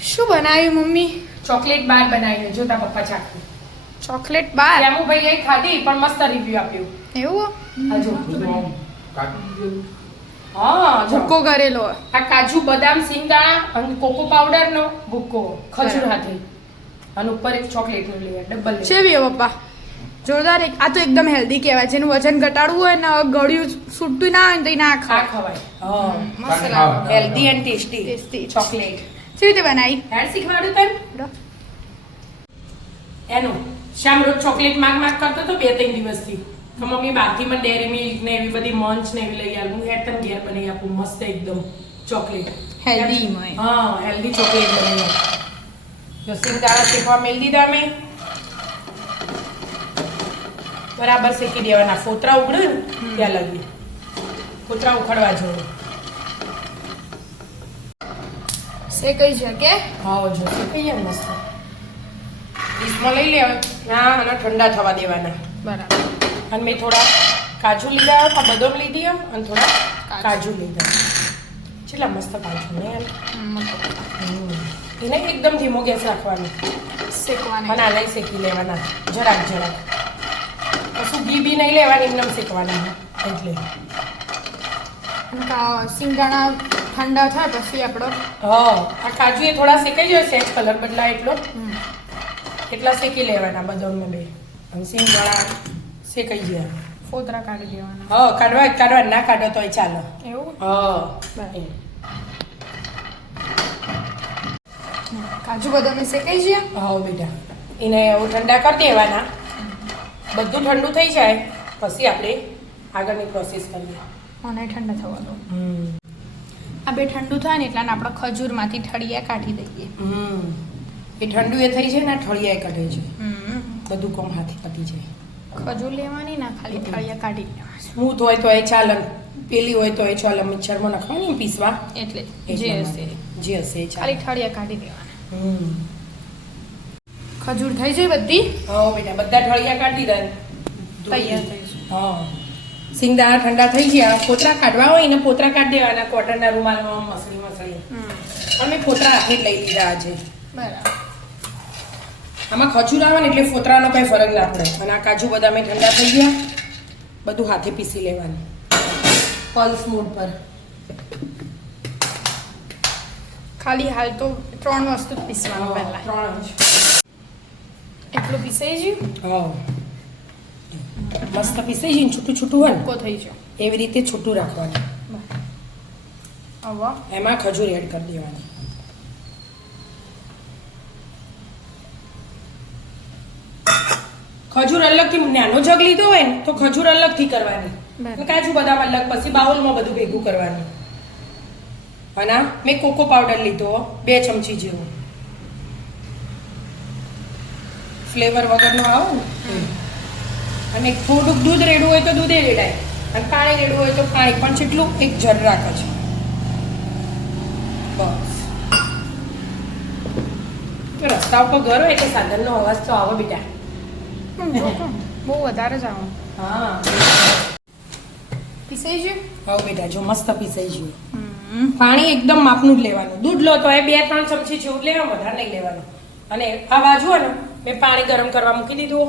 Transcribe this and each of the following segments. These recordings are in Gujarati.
શું બનાવ્યું મમ્મી? ચોકલેટ બાર બનાવીને જોતા પપ્પા ચાખી. Chocolate bar. રામુભાઈ એ ખાધી પણ મસ્ત રિવ્યુ આપ્યું. એવું? આ જો હા ભૂક્કો કરેલો. આ કાજુ બદામ સિંગદાણા અને કોકો પાવડર નો ભૂક્કો ખજૂર હાથે અને ઉપર એક ચોકલેટ નું લેયર ડબલ લેયર. ચેવી પપ્પા? જોરદાર. આ તો એકદમ હેલ્ધી કહેવાય. જેનું વજન ઘટાડવું હોય ને ગળ્યું છૂટતું ના હોય ને તો ના આ ખાય. ખવાય. હા મસ્ત લાગે. Healthy and tasty Tasty. Chocolate. કેવી રીતે બનાવી? હેડ શીખવાડ્યું તને એનું શ્યામ રોજ ચોકલેટ માગ કરતો તો 2-3 દિવસથી તો મમ્મી બહારથી મને ડેરી મિલ્ક ને એવી બધી મંચ ને એવી લઈ આવું. હું હેડ તને ઘેર બનાવી આપું મસ્ત એકદમ ચોકલેટ Healthy માં. હા હેલ્ધી ચોકલેટ બનાવી આપું. જો સિંગદાણા શેકવા મેળ દીધા અમે બરાબર શેકી દેવાના. ફોતરા ઉગડે ને ત્યાં લગી ફોતરા ઉખડવા જોઈએ. શેકાઈ છે કે? હા જો શેકાઈ જાય મસ્ત. ડીશમાં લઈ લેવા ના અને ઠંડા થવા દેવાના. બરાબર. અને મેં થોડા કાજુ લીધા આ બદામ લીધી અને થોડા કાજુ લીધા. કેટલા મસ્ત કાજુ ને એને એકદમ ધીમો ગેસ રાખવાનો શેકવાના. અને આને શેકી લેવાના જરાક કશું ઘી બી નહીં લેવાની એકદમ શેકવાના એટલે સિંગદાણા ઠંડા થાય પછી આપણો હા આ કાજુ એ થોડા શેકાઈ જાય સેજ કલર બદલાય એટલા શેકી લેવાના બદામ બે અને સિંગદાણા શેકાઈ ગયા. ફોતરા કાઢી દેવાના. હા કાઢવા ના કાઢો તોય ચાલો. એવું? હા કાજુ બદામ શેકાઈ છે. હા બેટા એને ઠંડા કરી દેવાના. બધું ઠંડુ થઈ જાય પછી આપણે આગળની પ્રોસેસ કરીએ. અને ઠંડા થવા દો. આ બે ઠંડુ થાય ને એટલે આપણે ખજૂરમાંથી ઠળિયા કાઢી દઈએ. એ ઠંડુ એ થઈ જાય ને ઠળિયા કઢે છે. બધું કોમ હાથે કટી જાય. ખજૂર લેવાની ના ખાલી ઠળિયા કાઢી લેવા. સ્મૂથ હોય તો એ ચાલે પેલી હોય તો એ ચાલે મિક્સરમાં નાખવાની પીસવા એટલે જે હશે એ ચાલે. ખાલી ઠળિયા કાઢી દેવાના. ખજૂર થઈ જાય બધી. હા બેટા બધા ઠળિયા કાઢી દે તૈયાર થઈ છે. હા સિંગદાણા ઠંડા થઈ ગયા. પોતરા કાઢવા હોય ને પોતરા કાઢી દેવાના કોટનના રૂમાલમાં મસળી અને મેં પોતરા રાખી જ લઈ લીધા આજે. બરાબર. આમાં ખજૂર આવે ને એટલે ફોતરાનો કઈ ફરક ના પડે. અને આ કાજુ બદામે ઠંડા થઈ ગયા બધું હાથે પીસી લેવાનું પલ્સ મોડ પર. ખાલી હાલ તો 3 વસ્તુ જ પીસવાનું પહેલા. 3 જ એટલું પીસાઈ ગયું. હા મસ્ત પીસાઈ જઈને છૂટું હોય ને ભૂક્કો થઈ ગયો. એવી રીતે છૂટું રાખવાનું. હવે એમાં ખજૂર એડ કરી દેવાની. ખજૂર અલગથી નાનો જગ લીધો હોય ને તો ખજૂર અલગથી કરવાની. કાજુ બદામ અલગ પછી બાઉલમાં બધું ભેગું કરવાનું. અને મેં કોકો પાવડર લીધો 2 ચમચી જેવો ફ્લેવર વગરનો આવે ને. અને થોડુંક દૂધ રેડવું હોય તો દૂધે રેડાય અને પાણી રેડવું હોય તો પાણી પણ જેટલું એક જર રાખે છે બસ. રસ્તા ઉપર ઘર હોય એટલે સાધનનો અવાજ તો આવે બેટા. બહુ વધારે જ આવો. હા પીસાઈ ગયું. હવે બેટા જો મસ્ત પીસાઈ ગયું. પાણી એકદમ માપનું જ લેવાનું. દૂધ લો તો એ 2-3 ચમચી જેવું લેવાનું વધારે નહીં લેવાનું. અને આ બાજુ ને મેં પાણી ગરમ કરવા મૂકી દીધું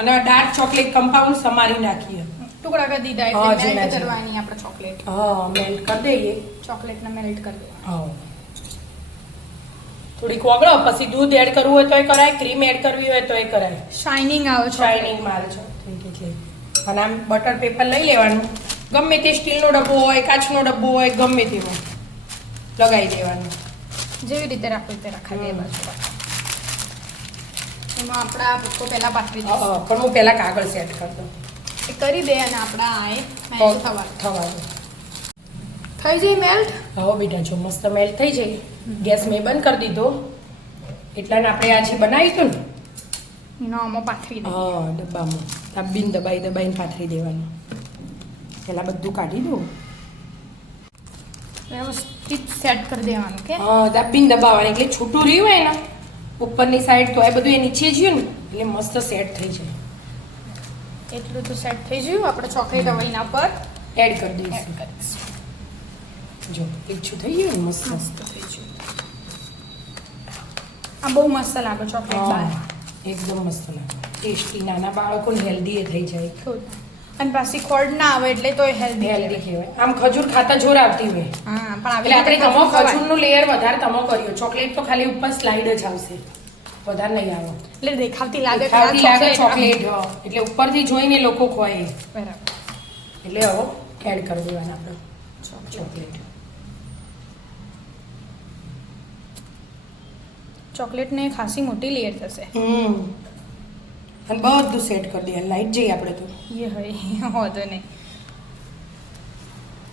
અને ડાર્ક ચોકલેટ કમ્પાઉન્ડ સમારી નાખીએ. ટુકડા કરી દીધા હા, એટલે ઝીણા મેલ્ટ ઝીણા. કરવાની આપણે ચોકલેટ. હા મેલ્ટ કરી દઈએ. ચોકલેટને મેલ્ટ કરી દેવાની. હા થોડીક ઓગળો પછી દૂધ એડ કરવું હોય તો એ કરાય. ક્રીમ એડ કરવી હોય તો એ કરાય. શાઇનિંગ આવે છે. શાઇનિંગ મારે છે એટલે. અને આમ બટર પેપર લઈ લેવાનું. ગમે તે સ્ટીલનો ડબ્બો હોય કાચનો ડબ્બો હોય ગમે તેવો લગાવી દેવાનું. જેવી રીતે રાખો તે રખાય બે બાજુ. એમાં આપણા ભૂક્કો પહેલા પાથરી દઈશું. પણ હું પહેલા કાગળ સેટ કરી દઉં. એ કરી દે અને આપણા આ એ મેલ્ટ થવા દે. થઈ જાય મેલ્ટ. હવે બેટા જો મસ્ત મેલ્ટ થઈ જાય. ગેસ મેં બંધ કરી દીધો. એટલાને આપણે આજે બનાવી હતું ને એનો આમાં પાથરી દે. હા ડબ્બામાં દાબીને દબાઈને પાથરી દેવાનું. પહેલાં બધું કાઢી દઉં. વ્યવસ્થિત સેટ કરી દેવાનું કે હા દાબીને દબાવવાનું એટલે છૂટું રહ્યું હોય ને ઉપરની સાઈડ તો એ બધું એ નીચે જ્યું ને એટલે મસ્ત સેટ થઈ જાય. એટલું તો સેટ થઈ ગયું. આપણે ચોકલેટ હવે એના પર એડ કરી દઈશું. જો ઈચ્છું થઈ ગયું ને મસ્ત મસ્ત થઈ ગયું. આ બહુ મસ્ત લાગે ચોકલેટ બાર એકદમ મસ્ત લાગે ટેસ્ટી નાના બાળકોને હેલ્ધી એ થઈ જાય અને પાછી ખોડ ના આવે એટલે તો હેલ્ધી હેલ્ધી કહેવાય આમ ખજૂર ખાતા જોર આવતી હોય હા પણ એટલે આપણે તમો ખજૂરનું લેયર વધારે તમો કર્યો ચોકલેટ તો ખાલી ઉપર સ્લાઇડ જ આવશે વધારે નહીં આવે એટલે દેખાવતી લાગે દેખાવતી લાગે ચોકલેટ એટલે ઉપરથી જોઈને લોકો ખોય બરાબર એટલે હવે એડ કરી દેવાના આપણે ચોકલેટ ચોકલેટ ને ખાસી મોટી લેયર થશે અને બધું સેટ કરી દે લાઈટ જઈએ આપણે તો એ હોય હોતો નહીં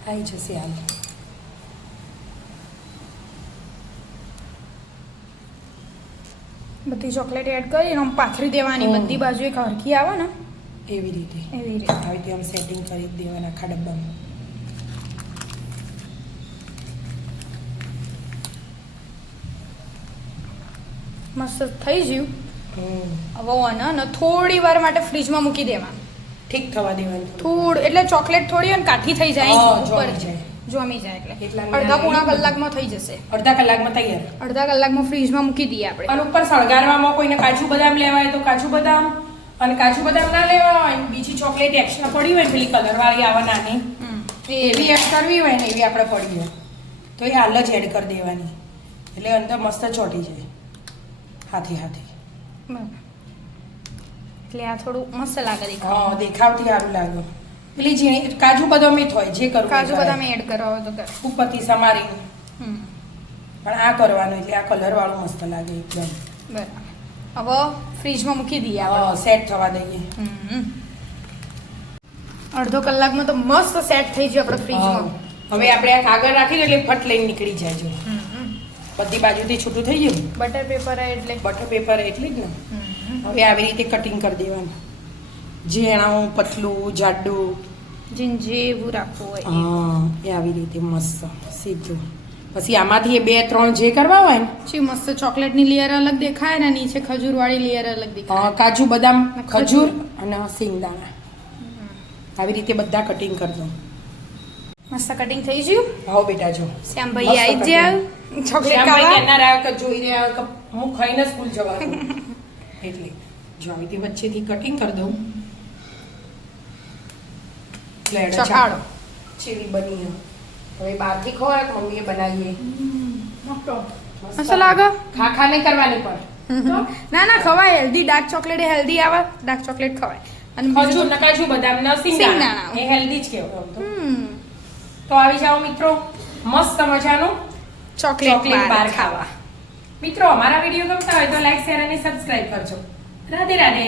આવી જશે હાલ બધી ચોકલેટ એડ કરી આમ પાથરી દેવાની બધી બાજુ એક હરખી આવે ને એવી રીતે એવી રીતે આવી રીતે આમ સેટિંગ કરી દેવાના આખા ડબ્બામાં મસ્ત થઈ ગયું હવે આને થોડી વાર માટે ફ્રીજમાં મૂકી દેવાનું ઠીક થવા દેવાનું થોડું એટલે ચોકલેટ થોડી અને કાઠી થઈ જાય ઉપર જામી જાય. જોમી જાય એટલે એટલામાં અડધા પોણા કલાકમાં થઈ જશે અડધા કલાકમાં તૈયાર અડધા કલાકમાં ફ્રીજમાં મૂકી દઈએ આપણે અને ઉપર શણગારવામાં કોઈને કાજુ બદામ લેવા હોય તો કાજુ બદામ અને કાજુ બદામ ના લેવા હોય બીજી ચોકલેટ એક્સ્ટ્રા પડી હોય પેલી કલર વાળી આવે નાની એવી એડ કરવી હોય ને એવી આપણે પડી હોય તો એ હાલ જ એડ કરી દેવાની એટલે અંદર મસ્ત ચોટી જાય હાથી હાથી એટલે આ થોડું મસ્ત લાગે હા દેખાવથી સારું લાગે પેલી ઝીણી કાજુ બદામ એ હોય જે કરવું કાજુ બદામ એડ કરવા હોય તો કર ઉપરથી સમારી પણ આ કરવાનું એટલે આ કલર વાળું મસ્ત લાગે એકદમ બરાબર હવે ફ્રીજમાં મૂકી દઈએ આપણે સેટ થવા દઈએ અડધો કલાકમાં તો મસ્ત સેટ થઈ જાય આપણે ફ્રીજમાં હવે આપણે આ કાગળ રાખીને એટલે ફટ લઈને નીકળી જાય જો બધી બાજુથી છૂટું થઈ ગયું બટર પેપર એટલે બટર પેપર એટલી જ ને હવે આવી રીતે કટિંગ કરી દેવાનું ઝીણાનું પતલું જાડું જેવું રાખવું હોય એ આવી રીતે મસ્ત સીધું પછી આમાંથી એ 2-3 જે કરવા હોય ને પછી મસ્ત ચોકલેટની લેયર અલગ દેખાય ને નીચે ખજૂર વાળી લેયર અલગ દેખાય કાજુ બદામ ખજૂર અને સિંગદાણા આવી રીતે બધા કટિંગ કરી દો મસ્ત કટિંગ થઈ ગયું આવો બેટા જો શ્યામભાઈ આવી ગયા ચોકલેટ ખાવા કેનારા કે જોઈ રહ્યા કે હું ખાઈને સ્કૂલ જવાનું એટલે જો આવી રીતે વચ્ચેથી કટિંગ કરી દઉં ચખાડો ચેવી બની હવે બહારથી ખવાય કે મમ્મીએ બનાવીએ મસ્ત લાગે ખા નહીં કરવાની પણ ના ના ખવાય હેલ્ધી ડાર્ક ચોકલેટ હેલ્ધી આવે ડાર્ક ચોકલેટ ખવાય અને ખજૂર ને કાજુ બદામ ને સિંગદાણા એ હેલ્ધી જ કહેવાય તો આવી જાઓ મિત્રો મસ્ત મજાનું ચોકલેટ બાર ખાવા મિત્રો અમારા વિડીયો ગમતા હોય તો લાઈક શેર અને સબસ્ક્રાઇબ કરજો રાધે રાધે